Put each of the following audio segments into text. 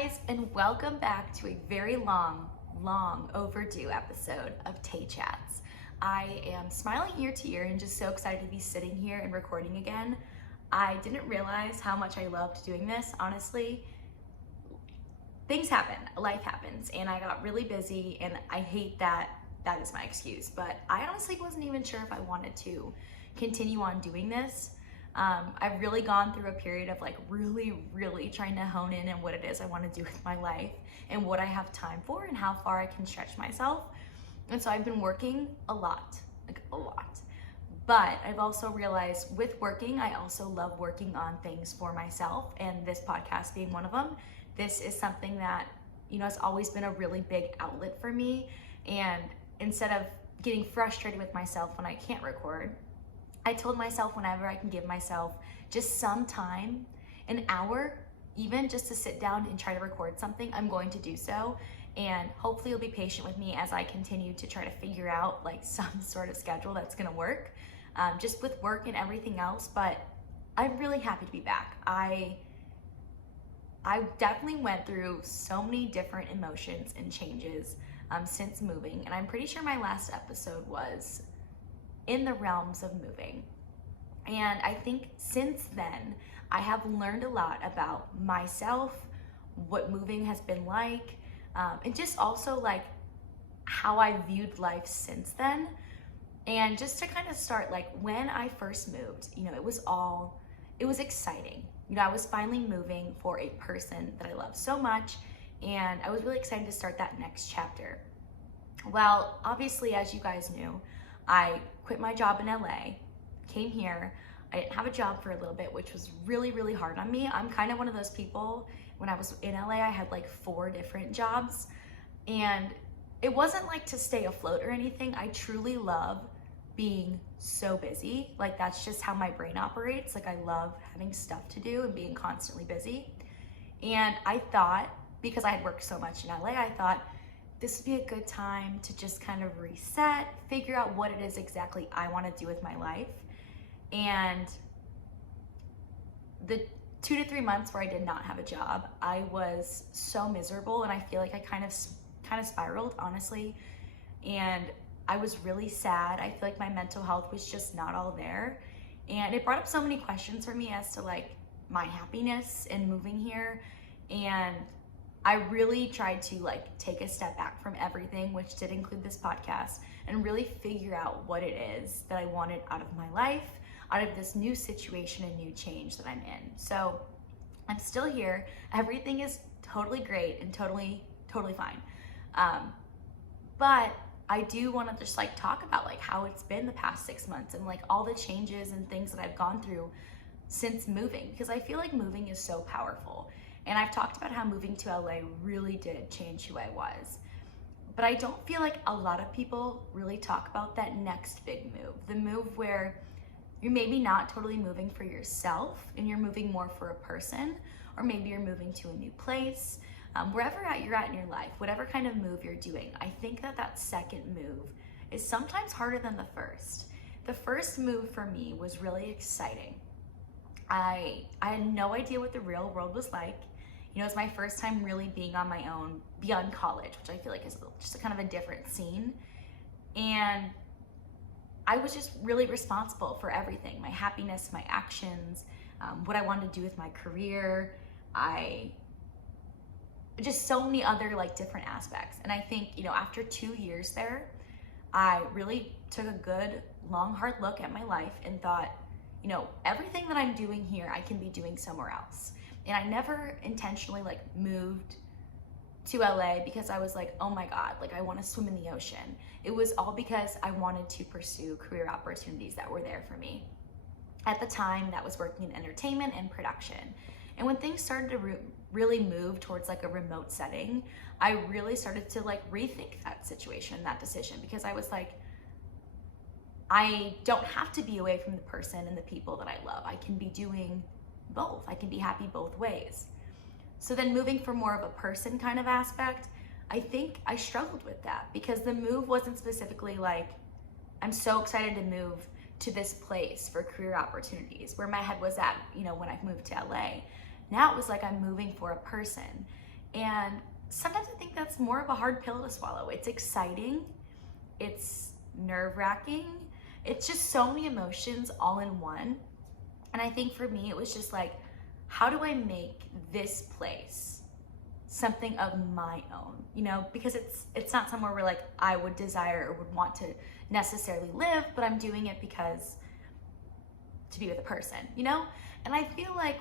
guys, and welcome back to a very long overdue episode of Tay Chats. I am smiling ear to ear and just so excited to be sitting here and recording again. I didn't realize how much I loved doing this, honestly. Things happen, life happens, and I got really busy, and I hate that is my excuse, but I honestly wasn't even sure if I wanted to continue on doing this. I've really gone through a period of like really trying to hone in on what it is I want to do with my life and what I have time for and how far I can stretch myself. And so I've been working a lot. But I've also realized with working, I also love working on things for myself, and this podcast being one of them. This is something that, has always been a really big outlet for me. And instead of getting frustrated with myself when I can't record, I told myself whenever I can give myself just some time, an hour, even just to sit down and try to record something, I'm going to do so. And hopefully you'll be patient with me as I continue to try to figure out like some sort of schedule that's gonna work, just with work and everything else. But I'm really happy to be back. I definitely went through so many different emotions and changes since moving, and I'm pretty sure my last episode was in the realms of moving. And I think since then, I have learned a lot about myself, what moving has been like, and just also like how I viewed life since then. And just to kind of start, like when I first moved, it was exciting. I was finally moving for a person that I love so much, and I was really excited to start that next chapter. Well, obviously, as you guys knew, I quit my job in LA, came here. I didn't have a job for a little bit, which was really hard on me. I'm kind of one of those people, when I was in LA, I had like 4 different jobs, and it wasn't like to stay afloat or anything. I truly love being so busy. Like that's just how my brain operates. Like I love having stuff to do and being constantly busy. And I thought, because I had worked so much in LA, I thought, this would be a good time to just kind of reset, figure out what it is exactly I want to do with my life. And the 2 to 3 months where I did not have a job, I was so miserable, and I feel like I kind of spiraled, honestly. And I was really sad. I feel like my mental health was just not all there. And it brought up so many questions for me as to like my happiness in moving here. And I really tried to like take a step back from everything, which did include this podcast, and really figure out what it is that I wanted out of my life, out of this new situation and new change that I'm in. So I'm still here. Everything is totally great and totally fine. But I do want to just like talk about like how it's been the past 6 months and like all the changes and things that I've gone through since moving, because I feel like moving is so powerful. And I've talked about how moving to LA really did change who I was. But I don't feel like a lot of people really talk about that next big move, the move where you're maybe not totally moving for yourself and you're moving more for a person, or maybe you're moving to a new place, wherever you're at in your life, whatever kind of move you're doing. I think that second move is sometimes harder than the first. The first move for me was really exciting. I had no idea what the real world was like. It was my first time really being on my own beyond college, which I feel like is just a kind of a different scene. And I was just really responsible for everything, my happiness, my actions, what I wanted to do with my career. Just so many other like different aspects. And I think, after 2 years there, I really took a good, long, hard look at my life and thought, everything that I'm doing here, I can be doing somewhere else. And I never intentionally like moved to LA because I was like, oh my God, like I want to swim in the ocean. It was all because I wanted to pursue career opportunities that were there for me. At the time, that was working in entertainment and production. And when things started to really move towards like a remote setting, I really started to like rethink that situation, that decision, because I was like, I don't have to be away from the person and the people that I love. I can be doing both. I can be happy both ways. So then moving for more of a person kind of aspect, I think I struggled with that because the move wasn't specifically like, I'm so excited to move to this place for career opportunities, where my head was at, when I moved to LA. Now it was like I'm moving for a person. And sometimes I think that's more of a hard pill to swallow. It's exciting, it's nerve-wracking, it's just so many emotions all in one. And I think for me, it was just like, how do I make this place something of my own? You know, because it's not somewhere where like I would desire or would want to necessarily live, but I'm doing it because to be with a person, you know? And I feel like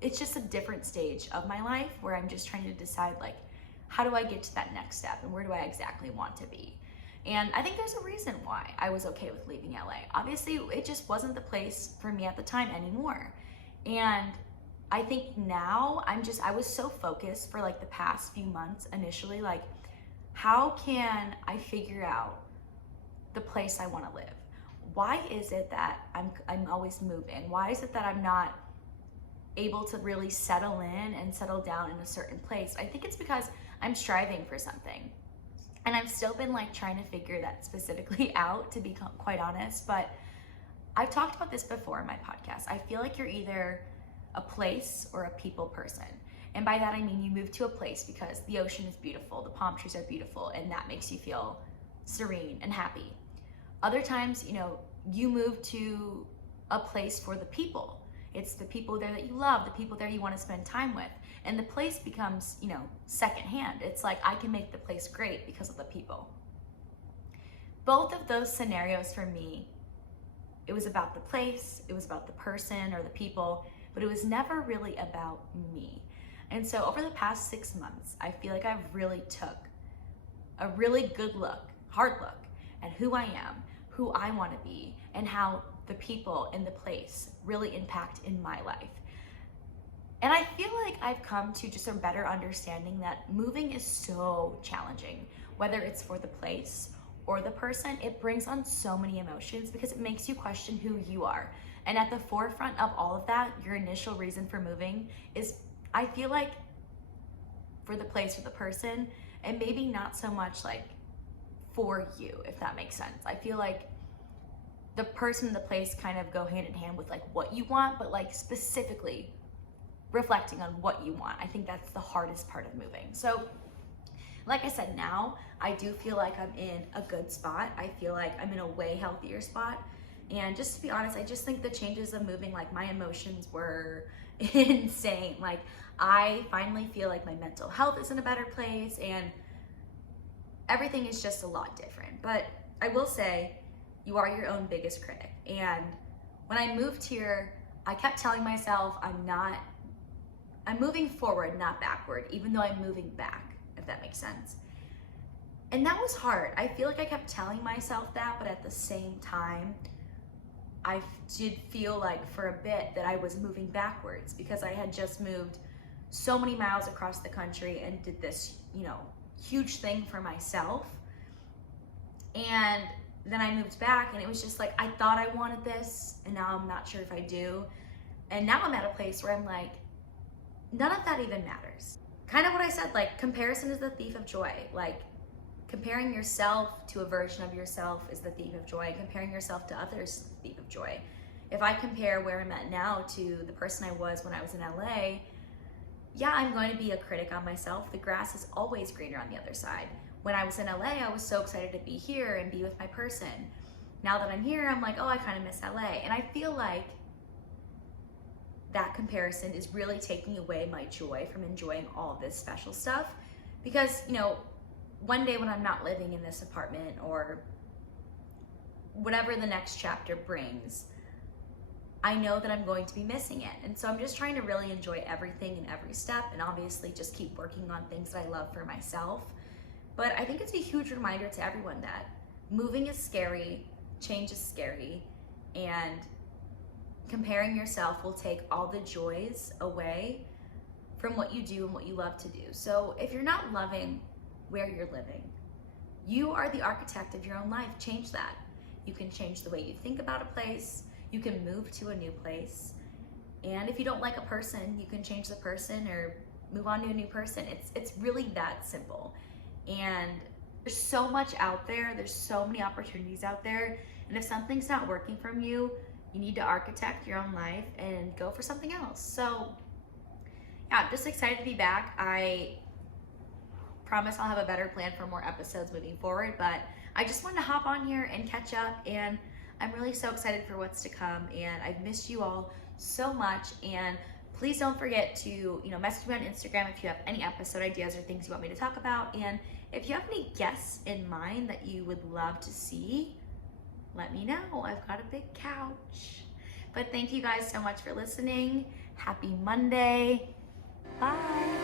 it's just a different stage of my life where I'm just trying to decide like, how do I get to that next step and where do I exactly want to be? And I think there's a reason why I was okay with leaving LA. Obviously, it just wasn't the place for me at the time anymore. And I think now I was so focused for like the past few months initially, like, how can I figure out the place I want to live? Why is it that I'm always moving? Why is it that I'm not able to really settle in and settle down in a certain place? I think it's because I'm striving for something. And I've still been like trying to figure that specifically out, to be quite honest. But I've talked about this before in my podcast. I feel like you're either a place or a people person. And by that I mean you move to a place because the ocean is beautiful, the palm trees are beautiful, and that makes you feel serene and happy. Other times, you know, you move to a place for the people. It's the people there that you love, the people there you want to spend time with. And the place becomes, you know, secondhand. It's like, I can make the place great because of the people. Both of those scenarios for me, it was about the place, it was about the person or the people, but it was never really about me. And so over the past 6 months, I feel like I've really took a really good look, hard look at who I am, who I want to be, and how the people and the place really impact in my life. And I feel like I've come to just a better understanding that moving is so challenging, whether it's for the place or the person. It brings on so many emotions because it makes you question who you are. And at the forefront of all of that, your initial reason for moving is, I feel like, for the place or the person, and maybe not so much like for you, if that makes sense. I feel like the person and the place kind of go hand in hand with like what you want, but like specifically reflecting on what you want. I think that's the hardest part of moving. So like I said, now I do feel like I'm in a good spot. I feel like I'm in a way healthier spot. And just to be honest, I just think the changes of moving, like my emotions were insane. Like I finally feel like my mental health is in a better place and everything is just a lot different. But I will say, you are your own biggest critic. And when I moved here, I kept telling myself I'm moving forward, not backward, even though I'm moving back, if that makes sense. And that was hard. I feel like I kept telling myself that, but at the same time, I did feel like for a bit that I was moving backwards because I had just moved so many miles across the country and did this, you know, huge thing for myself. And then I moved back and it was just like, I thought I wanted this and now I'm not sure if I do. And now I'm at a place where I'm like, none of that even matters. Kind of what I said, like comparison is the thief of joy. Like comparing yourself to a version of yourself is the thief of joy. Comparing yourself to others is the thief of joy. If I compare where I'm at now to the person I was when I was in LA, yeah, I'm going to be a critic on myself. The grass is always greener on the other side. When I was in LA, I was so excited to be here and be with my person. Now that I'm here, I'm like, oh, I kind of miss LA. And I feel like that comparison is really taking away my joy from enjoying all of this special stuff. Because, you know, one day when I'm not living in this apartment or whatever the next chapter brings, I know that I'm going to be missing it. And so I'm just trying to really enjoy everything and every step, and obviously just keep working on things that I love for myself. But I think it's a huge reminder to everyone that moving is scary, change is scary, and comparing yourself will take all the joys away from what you do and what you love to do. So if you're not loving where you're living, you are the architect of your own life. Change that. You can change the way you think about a place. You can move to a new place. And if you don't like a person, you can change the person or move on to a new person. It's really that simple. And there's so much out there. There's so many opportunities out there. And if something's not working for you, you need to architect your own life and go for something else. So yeah, I'm just excited to be back. I promise I'll have a better plan for more episodes moving forward, but I just wanted to hop on here and catch up, and I'm really so excited for what's to come, and I've missed you all so much. And please don't forget to, message me on Instagram if you have any episode ideas or things you want me to talk about. And if you have any guests in mind that you would love to see, let me know. I've got a big couch. But thank you guys so much for listening. Happy Monday. Bye.